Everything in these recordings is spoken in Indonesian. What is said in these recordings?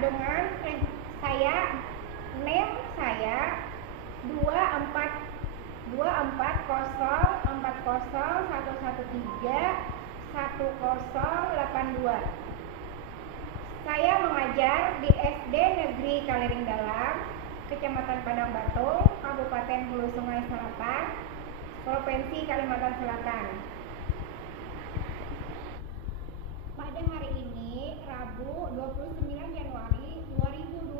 dengan saya name saya 24041131082. Saya mengajar di SD Negeri Kalering Dalam, Kecamatan Padang Batung, Kabupaten Hulu Sungai Selatan, Provinsi Kalimantan Selatan. Pada hari ini, Rabu 29 Januari 2025,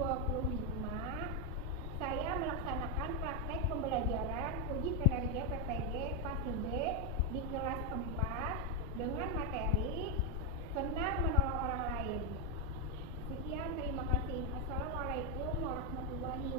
saya melaksanakan praktek pembelajaran uji kinerja PPG Fase B di kelas 4 dengan materi senang menolong orang lain. Sekian, terima kasih. Assalamualaikum warahmatullahi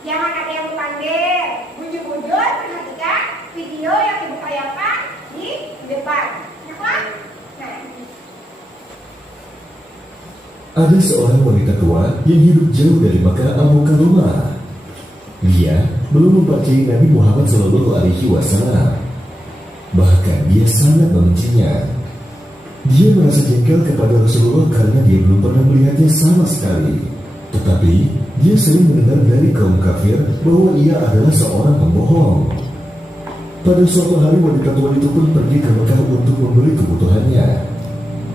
Jangan ada yang pandai, bujuk-bujuk, perhatikan video yang ibu tayangkan di depan. Ada seorang wanita tua yang hidup jauh dari Makkah al-Mukarramah. Dia belum mempercayai Nabi Muhammad SAW. Bahkan dia sangat membencinya. Dia merasa jengkel kepada Rasulullah karena dia belum pernah melihatnya sama sekali. Tetapi dia sering mendengar dari kaum kafir bahwa ia adalah seorang pembohong. Pada suatu hari wanita tua itu pun pergi ke Mekah untuk membeli kebutuhannya.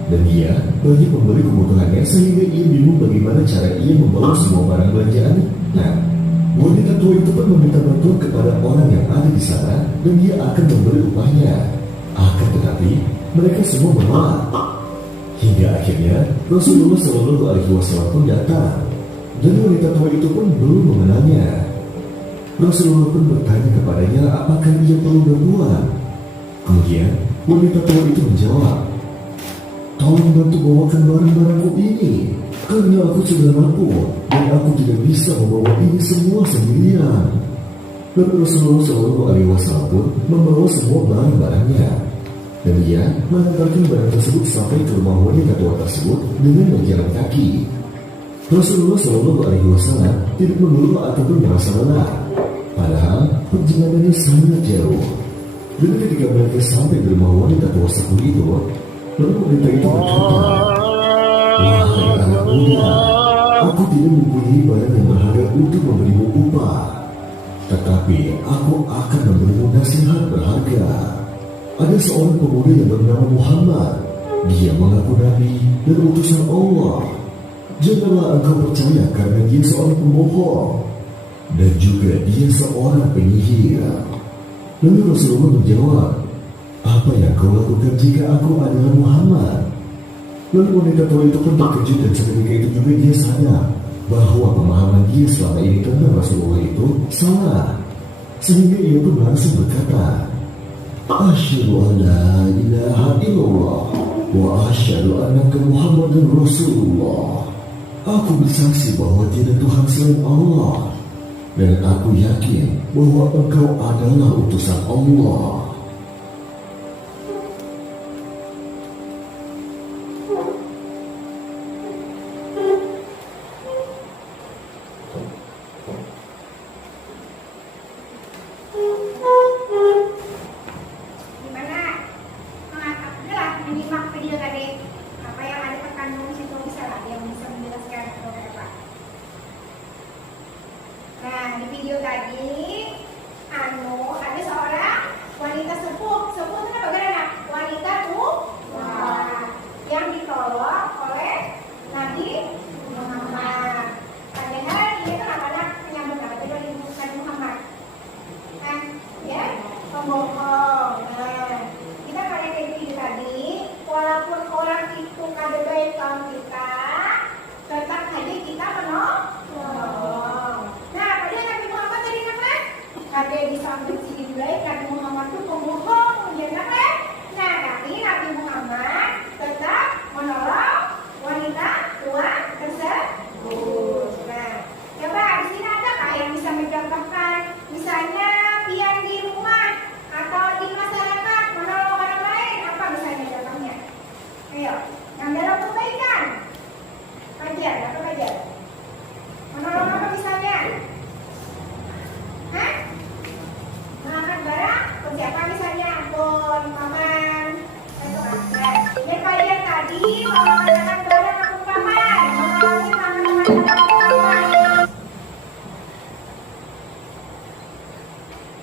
Dan dia banyak membeli kebutuhannya sehingga ia bingung bagaimana cara ia membawa semua barang belanjaan. Nah, wanita tua itu pun meminta bantuan kepada orang yang ada di sana dan dia akan memberi upahnya. Akan tetapi mereka semua menolak. Hingga akhirnya Rasulullah Shallallahu Alaihi Wasallam pun datang dan wanita tua itu pun belum mengenalnya. Rasulullah pun bertanya kepadanya apakah ia perlu bantuan. Kemudian wanita tua itu menjawab, "Tolong bantu bawakan barang-barangku ini, karena aku sudah mampu dan aku tidak bisa membawa ini semua sendirian." Dan Rasulullah Shallallahu Alaihi Wasallam pun membawa semua barang-barangnya, dan ia mengantarkan barang tersebut sampai ke rumah wanita tua tersebut dengan berjalan kaki. Rasulullah Shallallahu Alaihi Wasallam tidak mengeluh ataupun merasa lelah, padahal perjalanannya sangat jauh. Dan ketika mereka sampai di rumah wanita tua sepuh itu, lalu wanita itu berkata, "Wahai anak muda, aku tidak mempunyai barang yang berharga untuk memberimu upah, tetapi aku akan memberimu nasihat berharga. Ada seorang pemuda yang bernama Muhammad. Dia mengaku nabi dan utusan Allah. Janganlah engkau percaya karena dia seorang pembohong, dan juga dia seorang penyihir." Lalu Rasulullah menjawab, "Apa yang kau lakukan jika aku adalah Muhammad?" Lalu wanita tua itu pun terkejut dan seketika itu juga dia sadar bahwa pemahaman dia selama ini tentang Rasulullah itu salah. Sehingga ia pun langsung berkata, "Asyhadu an la ilaha illallah wa asyhadu annaka Muhammadan Rasulullah." Aku bersaksi bahwa tidak Tuhan selain Allah, dan aku yakin bahwa engkau adalah utusan Allah. Gimana? Udah menyimak video tadi. Apa yang ada terkandung di situ bisa lah yang bisa menjelaskan atau apa. Nah, di video tadi ada seorang wanita sepuh. Sepuh itu apa anak? Wanita tua yang ditolong oleh Nabi Muhammad. Padahal dia kan anak penyambut Nabi Muhammad. Kan, ya, pembohong. Nah, kita pada video tadi, walaupun orang itu kada baik kaum kita, tetap saja kita menolong. Nah, pada Nabi Muhammad tadi kan? Kada disambut si baik, Nabi Muhammad itu pembohong, ya kan? Nah, tapi Nabi Muhammad tetap menolong wanita tua tersebut. Nah, coba di sini ada kah yang bisa mencontohkan, misalnya pian di rumah atau di masyarakat menolong orang lain, apa misalnya contohnya? Ayo, yang dalam kebaikan. Fajar, apa Fajar? Menolong apa misalnya? Hah? Mengangkat barang? Ke siapa misalnya? Ampun, paman. Yang Fajar tadi mengangkat barang aku paman. Menolongin paman-paman aku paman.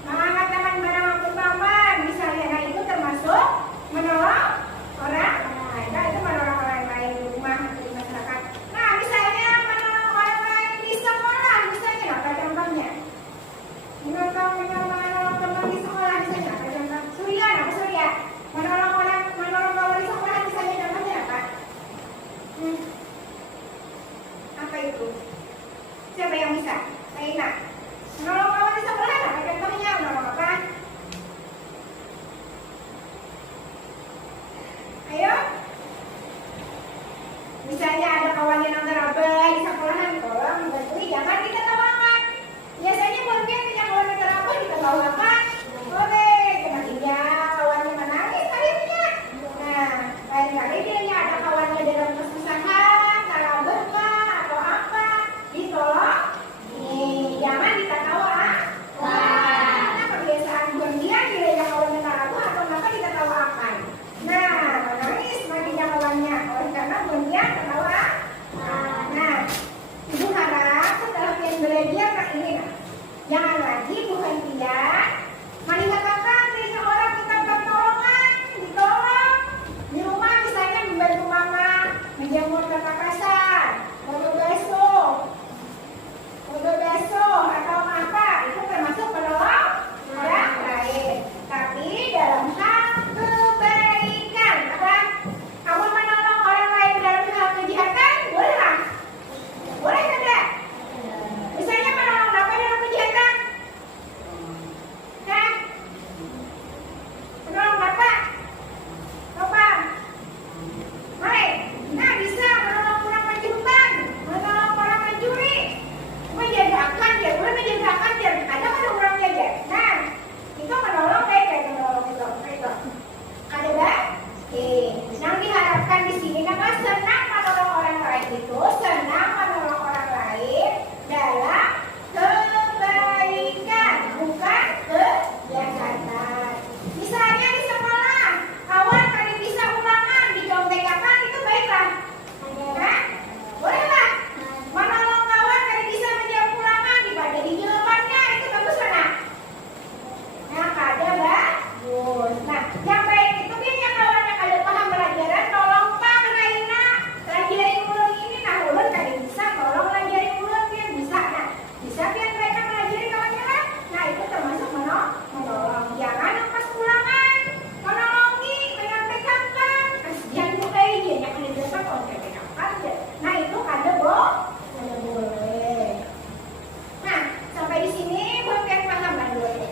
Mengangkat barang aku paman. Misalnya, nah itu termasuk menolong orang lain. Nah, itu menolong orang lain di rumah atau di masyarakat. Nah, misalnya menolong orang lain di sekolah, misalnya apa contohnya? Menolong teman di sekolah, misalnya apa contoh? Surya, apa Surya? Menolong kawan di sekolah, misalnya contohnya apa? Apa itu? Siapa yang bisa? Aina. Menolong kawan di sekolah, apa contohnya? Menolong apa? Ayo. Misalnya ada kawan yang ngeraba di sekolahan, tolong bantuin, jangan kita tawakan. Biasanya mungkin punya kawan yang ngeraba kita tawakan, boleh. Kemudian kawannya menangis akhirnya. Nah, lain kali dia ada kawannya dalam kesusahan, ngeraba kah atau apa, ditolong. Jangan kita tawa. Wah, nah kebiasaan berdiam dia kawannya ngeraba atau apa kita tawakan. Nah, menangis baginya kawannya oleh karena dia ketawa. Nah, ibu harap setelah pian belajar ini, jangan lagi bukan pian menjemur tempat kasar, basuh atau apa itu termasuk menolong orang lain. Tapi dalam hal kebaikan, apa? Kamu menolong orang lain dalam hal kejahatan, boleh lah? Boleh tidak? Misalnya menolong apa dalam kejahatan? Nah, menolong apa? Coba. Mari. Nah, bisa menolong orang menjumbang, menolong orang mencuri, menjagakan dia, boleh menjagakan dia. Ada orang jaga. Nah, itu menolong kayak menolong itu. Ada nggak? Yang diharapkan di sini karena senang menolong orang lain itu senang menolong orang lain dalam kebaikan, bukan kejahatan. Misalnya di sekolah, kawan kalian bisa ulangan dicontekan itu baiklah. Nah, bolehlah menolong kawan kalian bisa menjawab ulangan daripada di jawabannya itu bagus mana? Nah, ada bagus. Nah, yang baik itu kan yang kawan yang ada paham pelajaran tolong pak Raina pelajari ulang ini. Nah, ulun kalian bisa tolong pelajari ulang biar bisa. Nah, bisa biar mereka pelajari kawannya lah. Nah, itu termasuk menolong. Jangan pas ulangan menolongi, menyampaikan kasihan juga ini yang ada dasar konten-konten. Nah, itu ada boleh. Nah, sampai di sini bukan paham kan dulu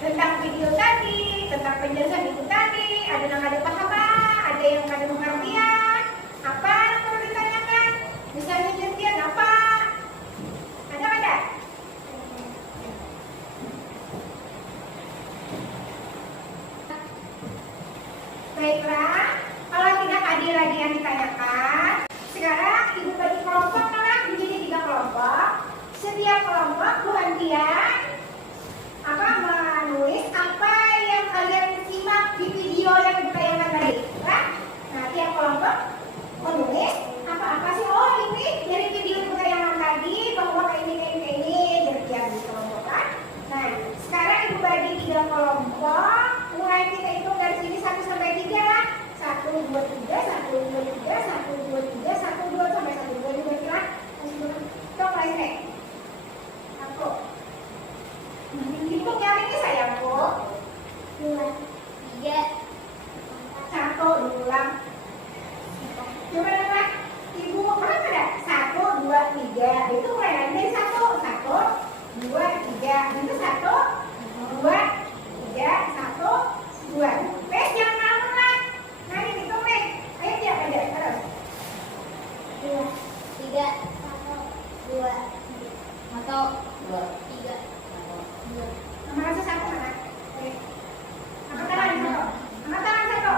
tentang video tadi, tentang penjelasan itu tadi. Ada yang ada pahaman, ada yang ada pengertian. Apa yang perlu ditanyakan? Misalnya jentian apa? Ada? Baiklah, kalau tidak ada lagi yang ditanyakan, sekarang ibu bagi kelompok malah menjadi 3 kelompok. Setiap kelompok bergantian menulis apa yang kalian simak di video yang ditayangkan tadi. Nah, tiap kelompok menulis apa sih? Oh, ini dari video tayangan tadi bahwa kayak ini bertiap di kelompok kan. Nah, sekarang ibu bagi 3 kelompok. Mulai kita hitung dari sini 1 sampai 3. 1, 2, 3, 1, 2, 3, 1, 2, 3, 1, 2 sampai 1, 2, 3 kira. Coba mulai sini. Aku. Hitung yang ini sayangku. 2, 3, 1, ulang. Coba ibu berapa ada? 1, 2, 3. Itu mulai dari 1, 2, 3. Itu 1, 2, 3, 1, 2. Pes jangan ngelamun lah. Nah, ini hitung nih. Ayo dia aja terus. 2, 3, 1, 2, 1, 2, 3, 1, 2. Nama rasa 1 mana? Angkat tangan 1. Angkat tangan 1.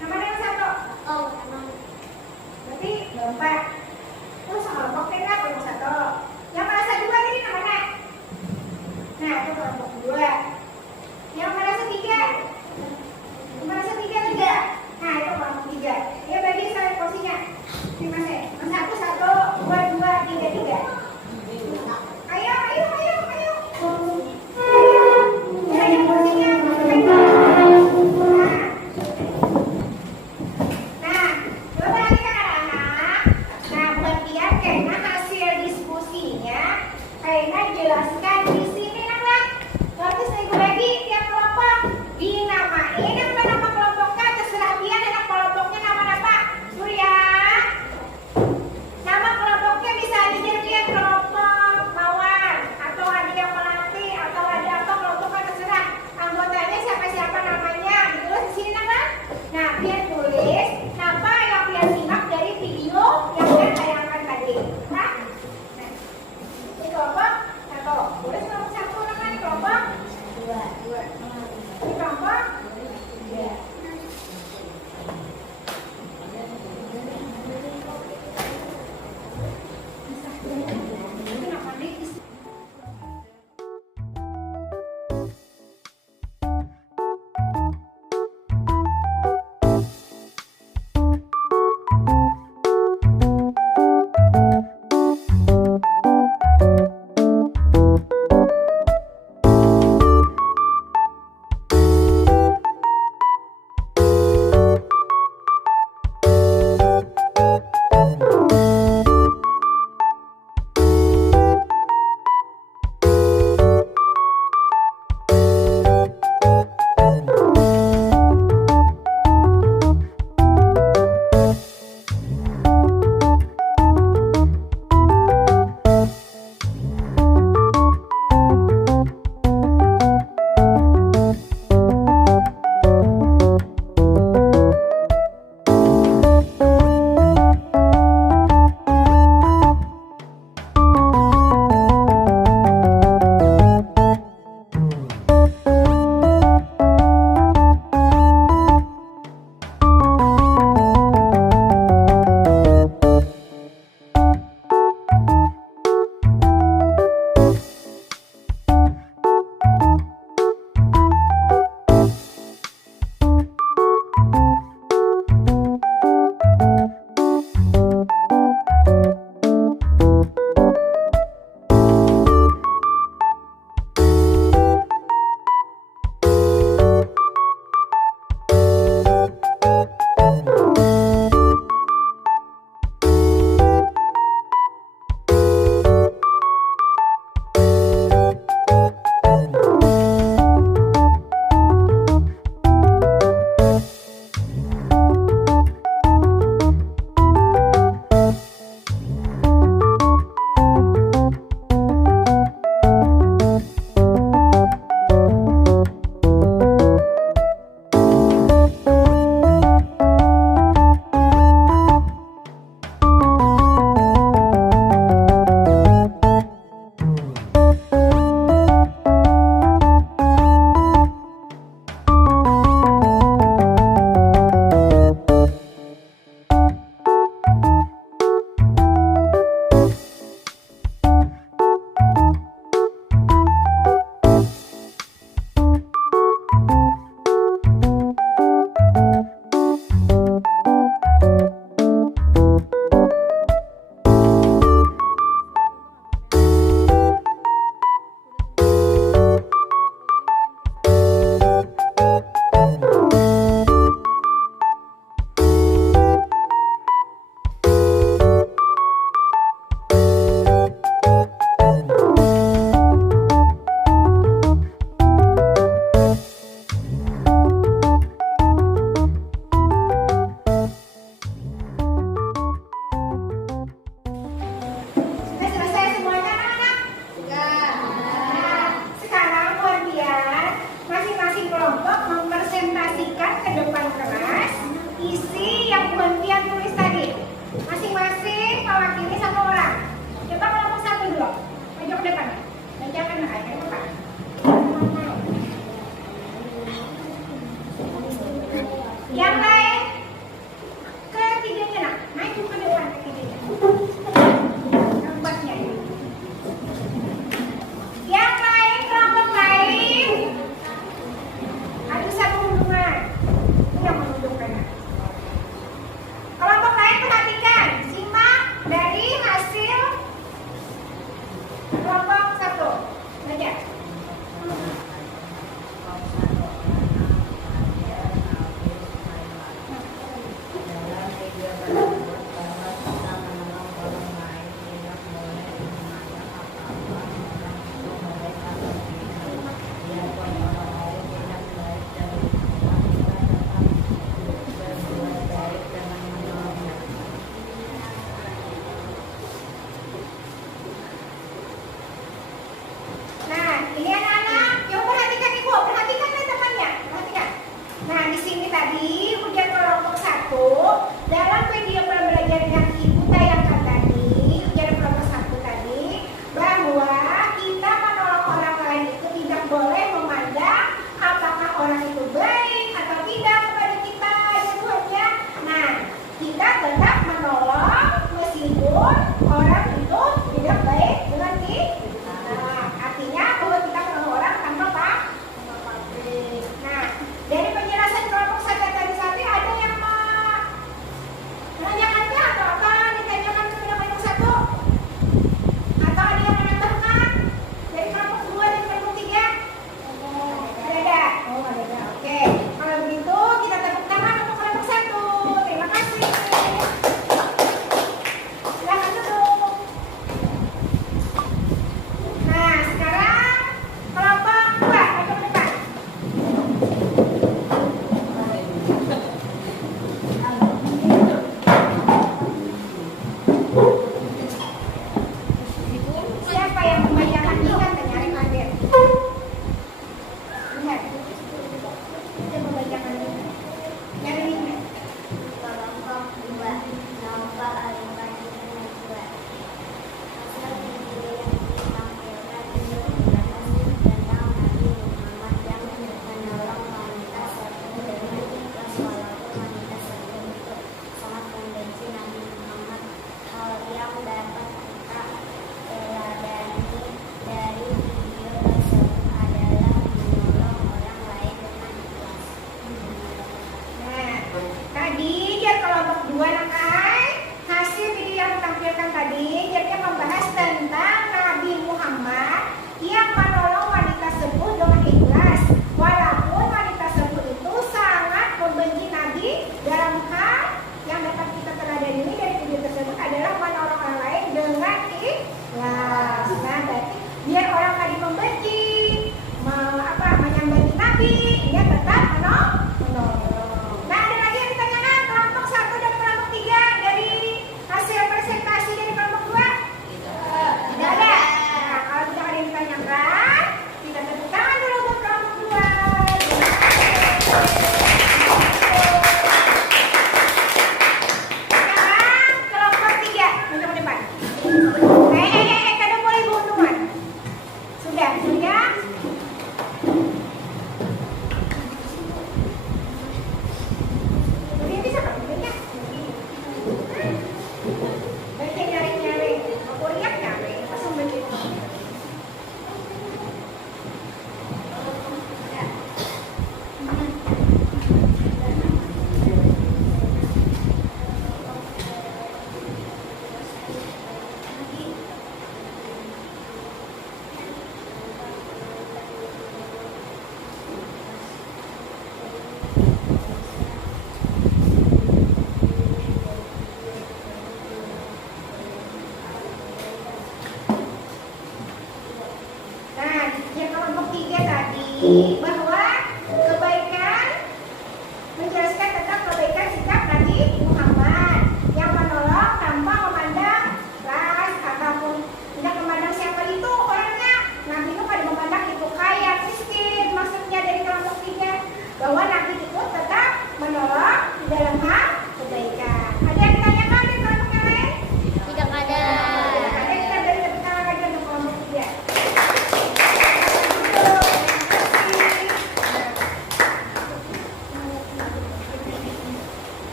Nama yang 1. Oh, emang. Berarti 4. Terus kelompok tengah kelompok 1. Yang merasa 2 ini namanya? Nah, itu kelompok 2. Yang merasa 3. Yang merasa 3 tidak. Nah, itu kelompok 3. Ya bagi saya porsinya. Terima kasih. 1, 1, 2, 2, 3, 3. Ayo. Ya, yang porsinya. Nah, coba lagi kan anak-anak. Nah,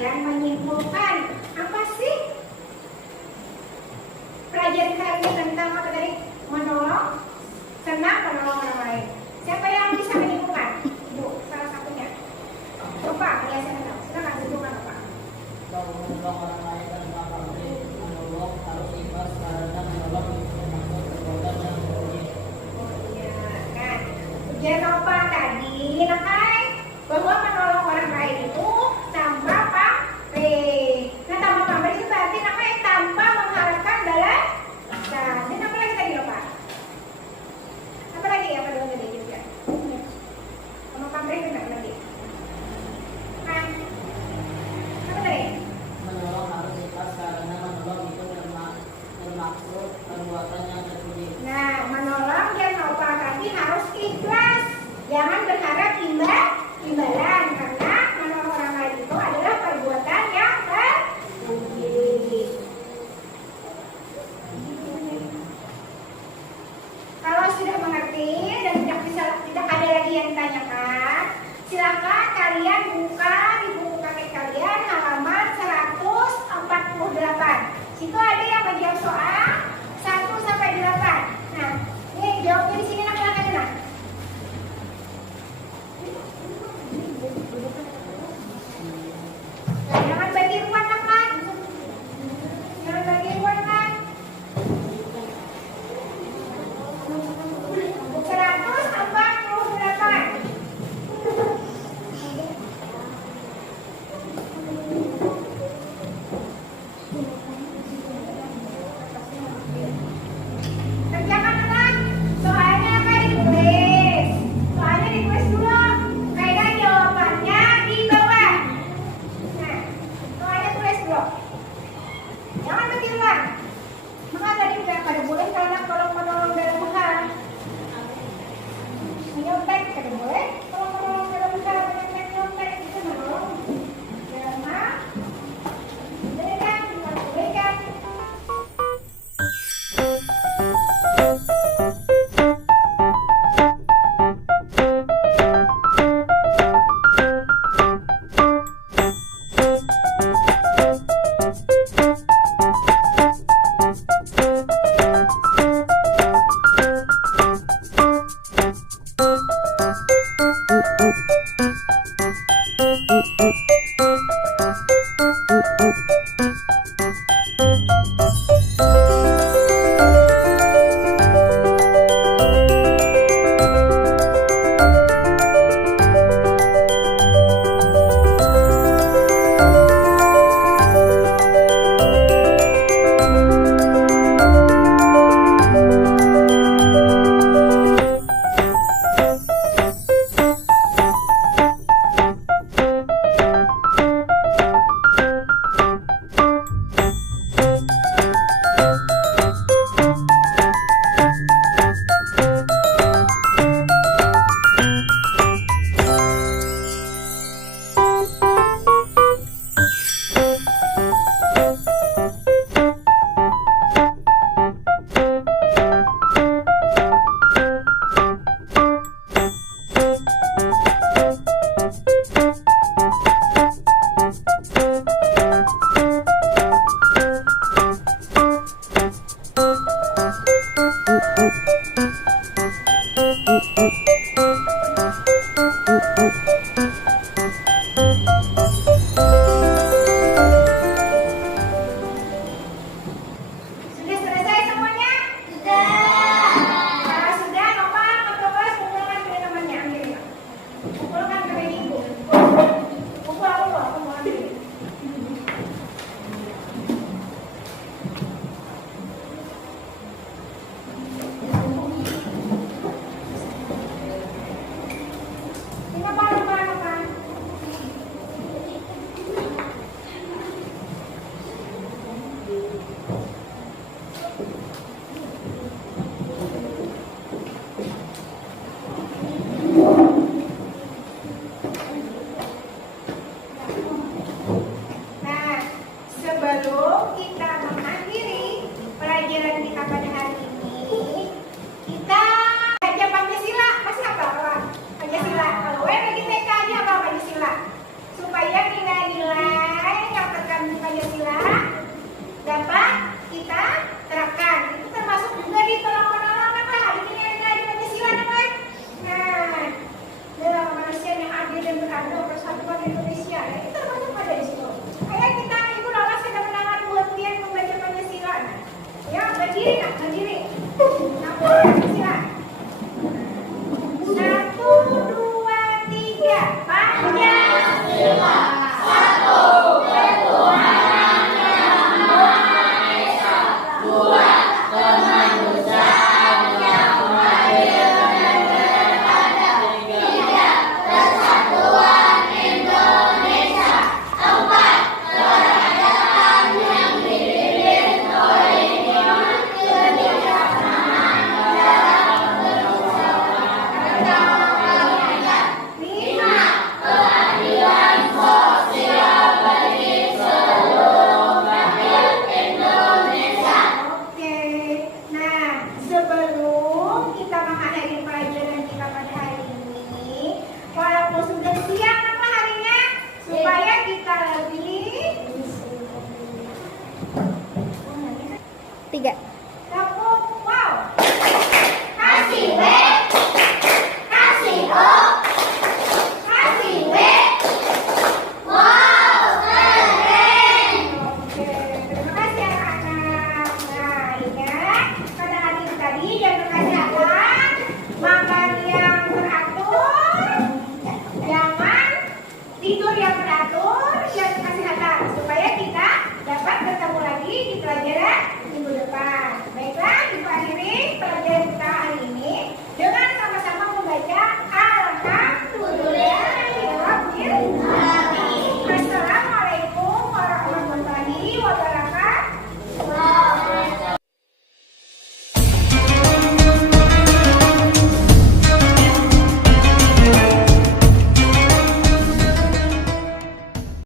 kalian menyimpulkan apa sih pelajaran kalian tentang apa tadi? Menolong, senang menolong orang lain. Siapa yang bisa menyimpulkan? Ibu, salah satunya. Coba kalian tahu. Silakan tunjukkan Bapak. Menolong orang lain dan menolong harus ikhlas karena menolong itu termasuk perbuatan yang mulia. Oh iya, kan. Ujian apa tadi, Nakai? Bahwa menolong orang lain itu tanpa pamrih. Nah, tanpa pamrih itu berarti Nakai tanpa mengharapkan balasan. Dan apa lagi tadi, Bapak? Apa lagi ya, Pak tadi juga? Tanpa pamrih benar lagi. Kan? Apa tadi? Menolong harus ikhlas karena menolong itu termaksud perbuatan yang terpuji. Nah, menolong dan apa tadi harus ikhlas. Jangan berharap imbalan karena menolong orang lain itu adalah perbuatan yang terpuji. Kalau sudah mengerti dan tidak ada lagi yang ditanyakan, silakan kalian buka di buku kakek kalian halaman 148. Situ ada yang menjawab soal 1 sampai 8. Nah, ini jawabnya di sini nak silakan nak. Jangan bagi ruang kan? Jangan bagi ruang kan?